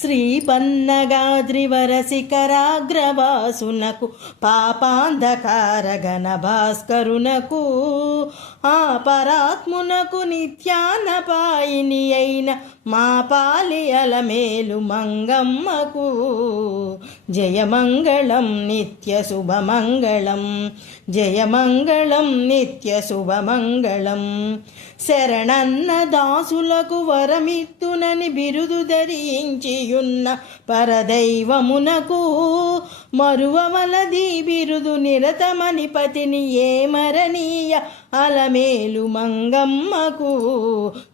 శ్రీపన్నగాద్రివరశిఖరాగ్రవాసునకు పాపాంధకార గణ భాస్కరునకు ఆ పరాత్మునకు నిత్యానపాయిని అయిన మా పాలి అలమేలు మంగమ్మకు. జయమంగళం నిత్య శుభమంగళం. జయమంగళం నిత్య శుభమంగళం. శరణన్న దాసులకు వరమిత్తునని బిరుదు ధరించియున్న పరదైవమునకు మరువమలది బిరుదు నిరతమని పతిని ఏమరణీయ అలమేలు మంగమ్మకు.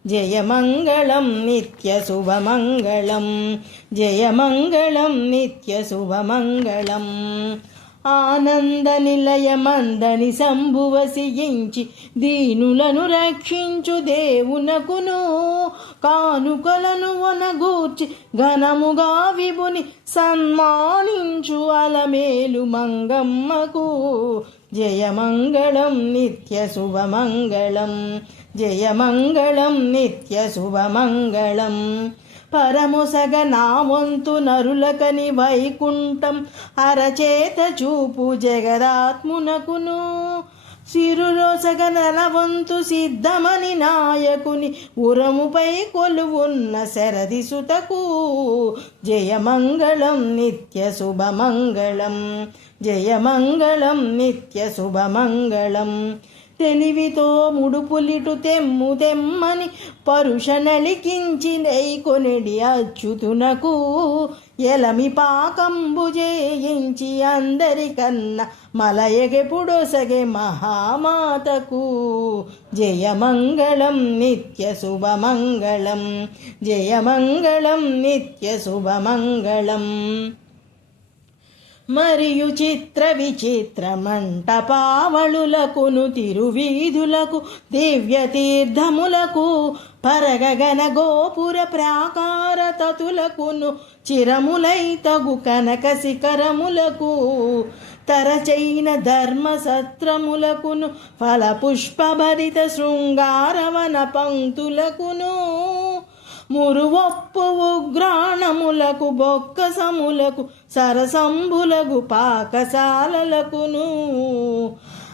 జయమంగళం నిత్య శుభమంగళం. జయమంగళం నిత్య శుభమంగళం. ఆనంద నిలయమందని శంభువసియించి దీనులను రక్షించు దేవునకును. కానుకలను వనగూర్చి ఘనముగా విభుని సన్మానించు అలమేలు మంగమ్మకు. జయమంగళం నిత్య శుభమంగళం జయమంగళం నిత్య శుభమంగళం. పరముసగ నా వంతు నరులకని వైకుంఠం అరచేత చూపు జగదాత్మునకును. సిరురోసగ నలవంతు సిద్ధమని నాయకుని ఉరముపై కొలువున్న శరది సుతకు జయమంగళం నిత్య శుభమంగళం జయమంగళం నిత్య శుభమంగళం. తెలివితో ముడుపులిటు తెమ్ము తెమ్మని పరుష నలికించి కొనిడి అచ్యుతునకు ఎలమి పాకంబు చేయించి అందరికన్నా మలయగెపుడొసగే మహామాతకు. జయమంగళం నిత్య శుభమంగళం జయమంగళం నిత్య శుభమంగళం. మరియు చిత్ర విచిత్ర మంటపావళులకును తిరువీధులకు దివ్య తీర్థములకు పరగగన గోపుర ప్రాకార తతులకును చిరములై తగు కనక శిఖరములకు తరచైన ధర్మ సత్రములకును ఫలపుష్పభరిత శృంగారవన పంక్తులకును. మురువొప్పు ఉగ్రాణములకు బొక్కసములకు సరసంబులకు పాకశాలలకును.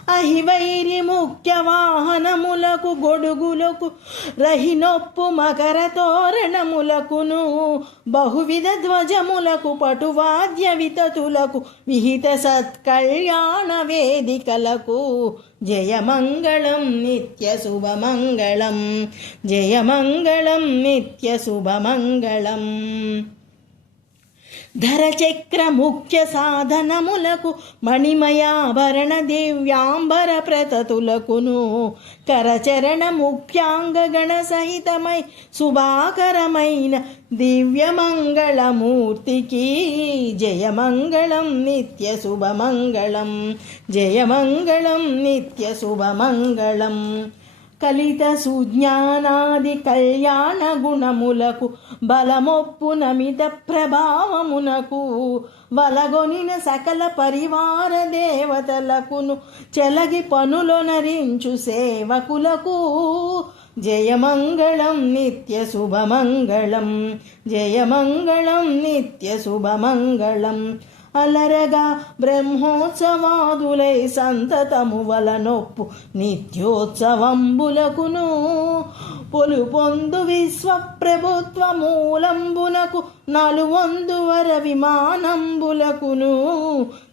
అహివైరి ముఖ్య వాహనములకు గొడుగులకు రహినొప్పు మకర తోరణములకును బహువిధ ధ్వజములకు పటువాద్య వితతులకు విహిత సత్కళ్యాణ వేదికలకు. జయమంగళం నిత్య శుభమంగళం జయమంగళం నిత్య శుభమంగళం. ధరచక్ర ముఖ్య సాధనములకు మణిమయాభరణ దివ్యాంబర ప్రతతులకును కరచరణ ముఖ్యాంగగణ సహితమై శుభాకరమైన దివ్యమంగళమూర్తికి జయమంగళం నిత్య శుభమంగళం జయమంగళం నిత్య శుభమంగళం కలిత సుజ్ఞానాది కళ్యాణ గుణములకు బలమొప్పు నమిత ప్రభావమునకు వలగొనిన సకల పరివార దేవతలకును చెలగి పనులొనరించు సేవకులకు. జయమంగళం నిత్య శుభమంగళం జయమంగళం నిత్య శుభమంగళం. అలరగా బ్రహ్మోత్సవాదులై సంతతము వలనొప్పు నిత్యోత్సవంబులకును. పొలు పొందు విశ్వప్రభుత్వ మూలంబునకు నలువొందు వర విమానంబులకును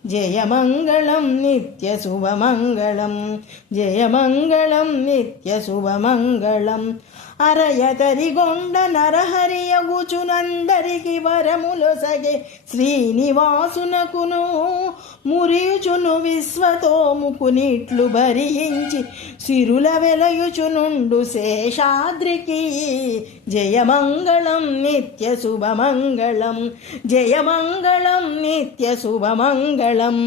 జయమంగళం నిత్య శుభమంగళం. జయమంగళం నిత్య శుభమంగళం. అరయతరిగొండ నరహరియగుచునందరికి వరములొసగే శ్రీనివాసునకును మురియుచును విశ్వతోముకునిట్లు భరించి సిరుల వెలయుచునుండు శేషాద్రికి జయమంగళం నిత్య శుభమంగళం జయమంగళం నిత్య శుభమంగళం.